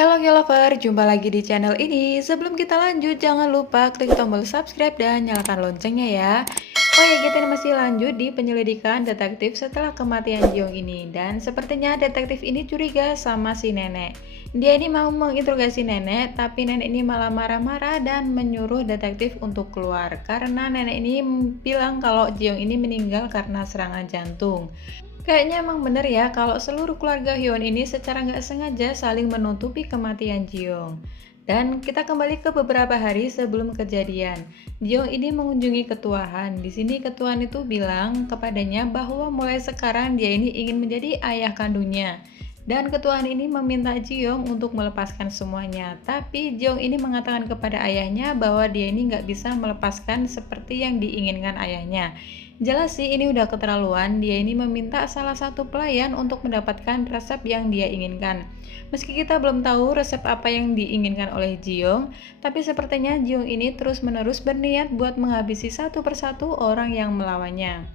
Halo K-Lover, jumpa lagi di channel ini. Sebelum kita lanjut, jangan lupa klik tombol subscribe dan nyalakan loncengnya ya. Oh ya, kita masih lanjut di penyelidikan detektif setelah kematian Jiong ini. Dan sepertinya detektif ini curiga sama si nenek. Dia ini mau menginterogasi nenek, tapi nenek ini malah marah-marah dan menyuruh detektif untuk keluar. Karena nenek ini bilang kalau Jiong ini meninggal karena serangan jantung. Kayaknya emang bener ya kalau seluruh keluarga Hyun ini secara nggak sengaja saling menutupi kematian Jiong. Dan kita kembali ke beberapa hari sebelum kejadian. Jiong ini mengunjungi ketuaan. Di sini ketuaan itu bilang kepadanya bahwa mulai sekarang dia ini ingin menjadi ayah kandungnya. Dan ketuaan ini meminta Jiong untuk melepaskan semuanya. Tapi Jiong ini mengatakan kepada ayahnya bahwa dia ini nggak bisa melepaskan seperti yang diinginkan ayahnya. Jelas sih ini udah keterlaluan, dia ini meminta salah satu pelayan untuk mendapatkan resep yang dia inginkan. Meski kita belum tahu resep apa yang diinginkan oleh Jiong, tapi sepertinya Jiong ini terus-menerus berniat buat menghabisi satu persatu orang yang melawannya.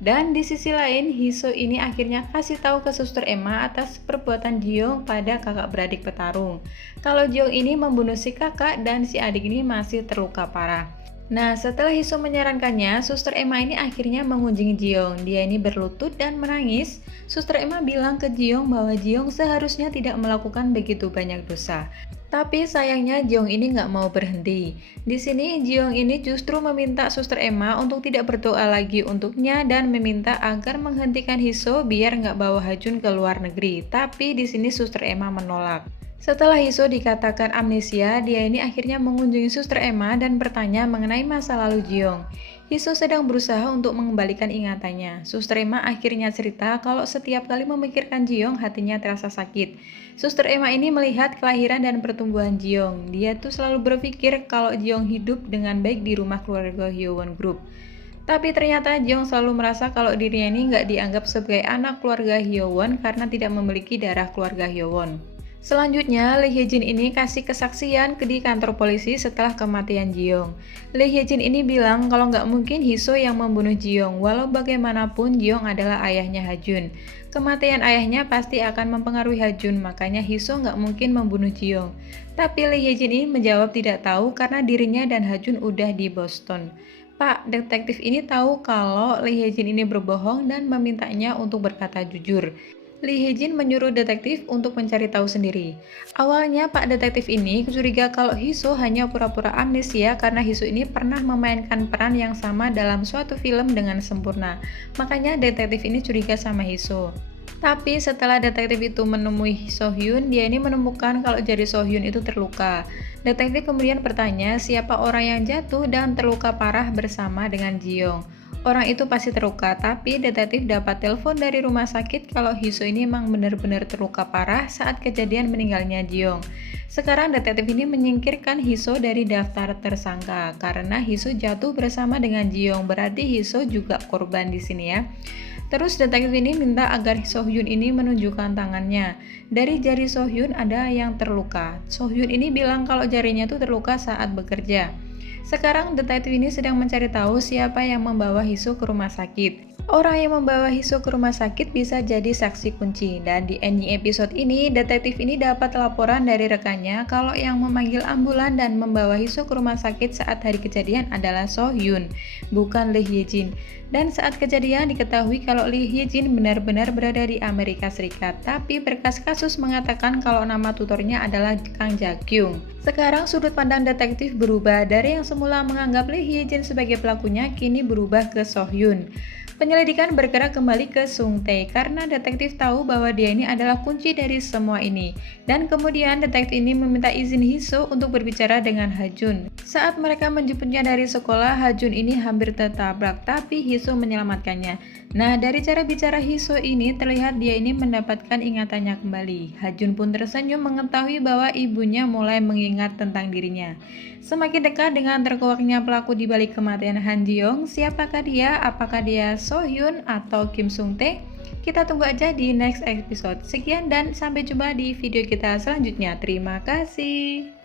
Dan di sisi lain, Hiso ini akhirnya kasih tahu ke Suster Emma atas perbuatan Jiong pada kakak beradik petarung. Kalau Jiong ini membunuh si kakak dan si adik ini masih terluka parah. Nah, setelah Hiso menyarankannya, Suster Emma ini akhirnya mengunjungi Jiong. Dia ini berlutut dan menangis. Suster Emma bilang ke Jiong bahwa Jiong seharusnya tidak melakukan begitu banyak dosa. Tapi sayangnya Jiong ini nggak mau berhenti. Di sini Jiong ini justru meminta Suster Emma untuk tidak berdoa lagi untuknya dan meminta agar menghentikan Hiso biar nggak bawa Hajun ke luar negeri. Tapi di sini Suster Emma menolak. Setelah Hiso dikatakan amnesia, dia ini akhirnya mengunjungi Suster Emma dan bertanya mengenai masa lalu Jiong. Hiso sedang berusaha untuk mengembalikan ingatannya. Suster Emma akhirnya cerita kalau setiap kali memikirkan Jiong, hatinya terasa sakit. Suster Emma ini melihat kelahiran dan pertumbuhan Jiong. Dia tuh selalu berpikir kalau Jiong hidup dengan baik di rumah keluarga Hyowon Group. Tapi ternyata Jiong selalu merasa kalau dirinya ini nggak dianggap sebagai anak keluarga Hyowon karena tidak memiliki darah keluarga Hyowon. Selanjutnya, Lee Hye-jin ini kasih kesaksian di kantor polisi setelah kematian Jiong. Lee Hye-jin ini bilang kalau nggak mungkin Hiso yang membunuh Jiong, walau bagaimanapun Jiong adalah ayahnya Hajun. Kematian ayahnya pasti akan mempengaruhi Hajun, makanya Hiso nggak mungkin membunuh Jiong. Tapi Lee Hye-jin ini menjawab tidak tahu karena dirinya dan Hajun udah di Boston. Pak, detektif ini tahu kalau Lee Hye-jin ini berbohong dan memintanya untuk berkata jujur. Lee Hye-jin menyuruh detektif untuk mencari tahu sendiri. Awalnya Pak Detektif ini curiga kalau Hiso hanya pura-pura amnesia karena Hiso ini pernah memainkan peran yang sama dalam suatu film dengan sempurna. Makanya detektif ini curiga sama Hiso. Tapi setelah detektif itu menemui So-hyun, dia ini menemukan kalau jari So-hyun itu terluka. Detektif kemudian bertanya siapa orang yang jatuh dan terluka parah bersama dengan Jiong. Orang itu pasti terluka, tapi detektif dapat telepon dari rumah sakit kalau Hiso ini memang benar-benar terluka parah saat kejadian meninggalnya Jiong. Sekarang detektif ini menyingkirkan Hiso dari daftar tersangka karena Hiso jatuh bersama dengan Jiong, berarti Hiso juga korban di sini ya. Terus detektif ini minta agar So-hyun ini menunjukkan tangannya. Dari jari So-hyun ada yang terluka. So-hyun ini bilang kalau jarinya itu terluka saat bekerja. Sekarang detektif ini sedang mencari tahu siapa yang membawa Hiso ke rumah sakit. Orang yang membawa Hiso ke rumah sakit bisa jadi saksi kunci. Dan di ending episode ini, detektif ini dapat laporan dari rekannya kalau yang memanggil ambulan dan membawa Hiso ke rumah sakit saat hari kejadian adalah So-hyun, bukan Lee Hye-jin. Dan saat kejadian diketahui kalau Lee Hye-jin benar-benar berada di Amerika Serikat. Tapi berkas kasus mengatakan kalau nama tutornya adalah Kang Ja-kyung. Sekarang sudut pandang detektif berubah dari yang semula menganggap Lee Hye-jin sebagai pelakunya kini berubah ke So-hyun. Penyelidikan bergerak kembali ke Sung Tae karena detektif tahu bahwa dia ini adalah kunci dari semua ini. Dan kemudian detektif ini meminta izin Hiso untuk berbicara dengan Hajun. Saat mereka menjemputnya dari sekolah, Hajun ini hampir tertabrak, tapi Hiso menyelamatkannya. Nah, dari cara bicara Hiso ini terlihat dia ini mendapatkan ingatannya kembali. Hajun pun tersenyum mengetahui bahwa ibunya mulai mengingat tentang dirinya. Semakin dekat dengan terkuaknya pelaku di balik kematian Han Ji-young, siapakah dia? Apakah dia So-hyun atau Kim Sung Tae? Kita tunggu aja di next episode. Sekian dan sampai jumpa di video kita selanjutnya. Terima kasih.